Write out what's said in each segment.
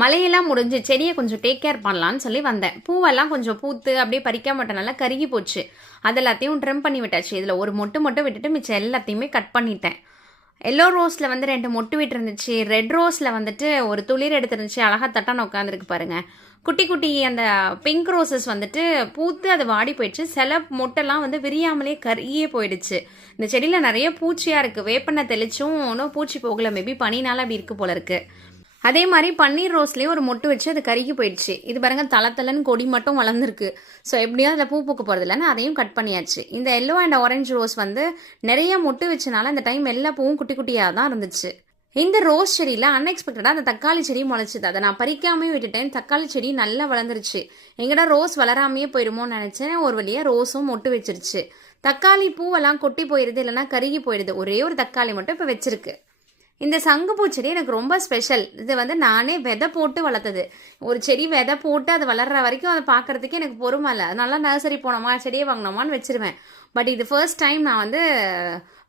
மழையெல்லாம் முடிஞ்சு செடியை கொஞ்சம் டேக் கேர் பண்ணலான்னு சொல்லி வந்தேன். பூவெல்லாம் கொஞ்சம் பூத்து அப்படியே பறிக்க மாட்டேனால கருகி போச்சு. அது எல்லாத்தையும் ட்ரிம் பண்ணி விட்டாச்சு. இதில் ஒரு மொட்டு மட்டும் விட்டுட்டு மிச்சம் எல்லாத்தையுமே கட் பண்ணிட்டேன். எல்லோ ரோஸில் வந்து 2 மொட்டு விட்டு இருந்துச்சு. ரெட் ரோஸில் வந்துட்டு ஒரு துளிர் எடுத்துருந்துச்சு. அழகாக தட்டான உட்காந்துருக்கு பாருங்க. குட்டி குட்டி அந்த பிங்க் ரோசஸ் வந்துட்டு பூத்து அது வாடி போயிடுச்சு. சில மொட்டெல்லாம் வந்து விரியாமலே கருகியே போயிடுச்சு. இந்த செடியில் நிறைய பூச்சியாக இருக்குது. வேப்பெண்ணெய் தெளிச்சும் ஒன்றும் பூச்சி போகலை. மேபி பனினால அப்படி இருக்கு போல இருக்குது. அதே மாதிரி பன்னீர் ரோஸ்லேயும் ஒரு மொட்டு வச்சு அது கருகி போயிடுச்சு. இது பாருங்க தளத்தலன்னு கொடி மட்டும் வளர்ந்துருக்கு. ஸோ எப்படியும் அதில் பூ பூக்க போகிறது இல்லைன்னு அதையும் கட் பண்ணியாச்சு. இந்த எல்லோ அண்ட் ஆரஞ்சு ரோஸ் வந்து நிறைய மொட்டு வச்சனால இந்த டைம் எல்லா பூவும் குட்டி குட்டியாக தான் இருந்துச்சு. இந்த ரோஸ் செடியில் அன்எக்ஸ்பெக்டடாக அந்த தக்காளி செடி முளைச்சிது. அதை நான் பறிக்காமே விட்டுட்டேன். தக்காளி செடி நல்லா வளர்ந்துருச்சு. எங்கடா ரோஸ் வளராமையே போயிடுமோன்னு நினச்சேன். ஒரு வழியாக ரோஸும் மொட்டு வச்சிருச்சு. தக்காளி பூவெல்லாம் கொட்டி போயிடுது, இல்லைன்னா கருகி போயிடுது. ஒரே ஒரு தக்காளி மட்டும் இப்போ வச்சிருக்கு. இந்த சங்குப்பூ செடி எனக்கு ரொம்ப ஸ்பெஷல். இது வந்து நானே விதை போட்டு வளர்த்தது. ஒரு செடி விதை போட்டு அது வளர்கிற வரைக்கும் அதை பார்க்கறதுக்கு எனக்கு பொறுமை இல்லை. அதனால நர்சரி போனோமா செடியை வாங்கினோமான்னு வச்சிருவேன். பட் இது ஃபர்ஸ்ட் டைம் நான் வந்து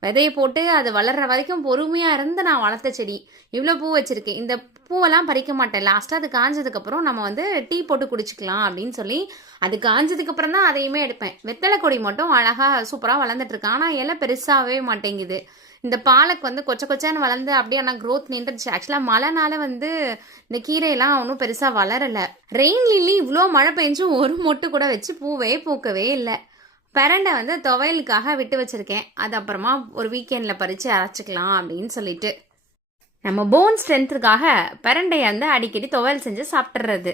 விதையை போட்டு அது வளர்கிற வரைக்கும் பொறுமையாக இருந்து நான் வளர்த்த செடி. இவ்வளோ பூ வச்சிருக்கு. இந்த பூவெல்லாம் பறிக்க மாட்டேன். லாஸ்ட்டாக அது காஞ்சதுக்கப்புறம் நம்ம வந்து டீ போட்டு குடிச்சிக்கலாம் அப்படின்னு சொல்லி அது காஞ்சதுக்கப்புறம் தான் அதையுமே எடுப்பேன். வெத்தலை கொடி மட்டும் அழகாக சூப்பராக வளர்ந்துட்டு இருக்கு. ஆனால் இலை பெருசாகவே மாட்டேங்குது. இந்த பாலக் வந்து கொச்ச கொச்சான்னு வளர்ந்து அப்படியே ஆனால் க்ரோத் நின்றுச்சு. ஆக்சுவலாக மழைனால வந்து இந்த கீரையெல்லாம் ஒன்றும் பெருசாக வளரலை. ரெயின் லில்லி இவ்வளோ மழை பெஞ்சும் ஒரு மொட்டு கூட வச்சு பூவே பூக்கவே இல்லை. பெரண்டை வந்து துவையலுக்காக விட்டு வச்சிருக்கேன். அது அப்புறமா ஒரு வீக்கெண்டில் பறித்து அரைச்சிக்கலாம் அப்படின்னு சொல்லிட்டு நம்ம போன் ஸ்ட்ரென்த்துக்காக பெரண்டையை வந்து அடிக்கடி துவையல் செஞ்சு சாப்பிட்றது.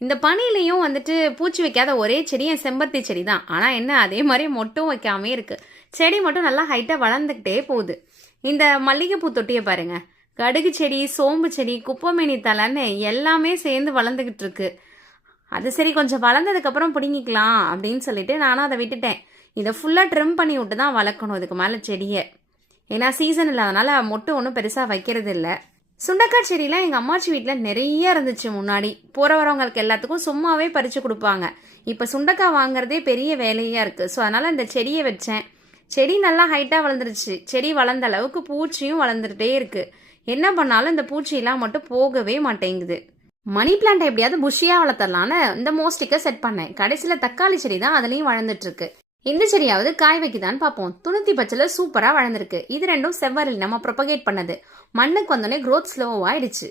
இந்த பனிலையும் வந்துட்டு பூச்சி வைக்காத ஒரே செடி என் செம்பருத்தி செடி தான். ஆனால் என்ன அதே மாதிரி மொட்டும் வைக்காமே இருக்குது. செடி மட்டும் நல்லா ஹைட்டாக வளர்ந்துக்கிட்டே போகுது. இந்த மல்லிகைப்பூ தொட்டியை பாருங்க. கடுகு செடி, சோம்பு செடி, குப்பைமேனி தலைன்னு எல்லாமே சேர்ந்து வளர்ந்துக்கிட்டு இருக்கு. அது சரி கொஞ்சம் வளர்ந்ததுக்கப்புறம் பிடுங்கிக்கலாம் அப்படின்னு சொல்லிட்டு நானும் அதை விட்டுட்டேன். இதை ஃபுல்லாக ட்ரிம் பண்ணி விட்டு தான் வளர்க்கணும் இதுக்கு மேலே செடியை. ஏன்னா சீசன் இல்லாதனால மொட்டு ஒன்றும் பெருசாக வைக்கிறது இல்லை. சுண்டக்காய் செடியெலாம் எங்கள் அம்மாச்சி வீட்டில் நிறைய இருந்துச்சு. முன்னாடி போகிற வரவங்களுக்கு எல்லாத்துக்கும் சும்மாவே பறித்து கொடுப்பாங்க. இப்போ சுண்டக்காய் வாங்குறதே பெரிய வேலையாக இருக்குது. ஸோ அதனால் இந்த செடியை வச்சேன். செடி நல்லா ஹைட்டாக வளர்ந்துருச்சு. செடி வளர்ந்த அளவுக்கு பூச்சியும் வளர்ந்துகிட்டே இருக்குது. என்ன பண்ணாலும் இந்த பூச்சியெல்லாம் மட்டும் போகவே மாட்டேங்குது. மணி பிளான்ட் எப்படியாவது புஷியாக வளர்த்தரலான்னு இந்த மோஸ்டிக்கை செட் பண்ணேன். கடைசியில் தக்காளி செடி தான் அதுலேயும் வளர்ந்துட்டுருக்கு. இந்த செடியாவது காய் வைக்குதான்னு பார்ப்போம். துணுத்தி பச்சையில் சூப்பராக வளர்ந்துருக்கு. இது ரெண்டும் செவ்வரில் நம்ம ப்ரொபகேட் பண்ணது. மண்ணுக்கு வந்தோடனே க்ரோத் ஸ்லோவாகிடுச்சு.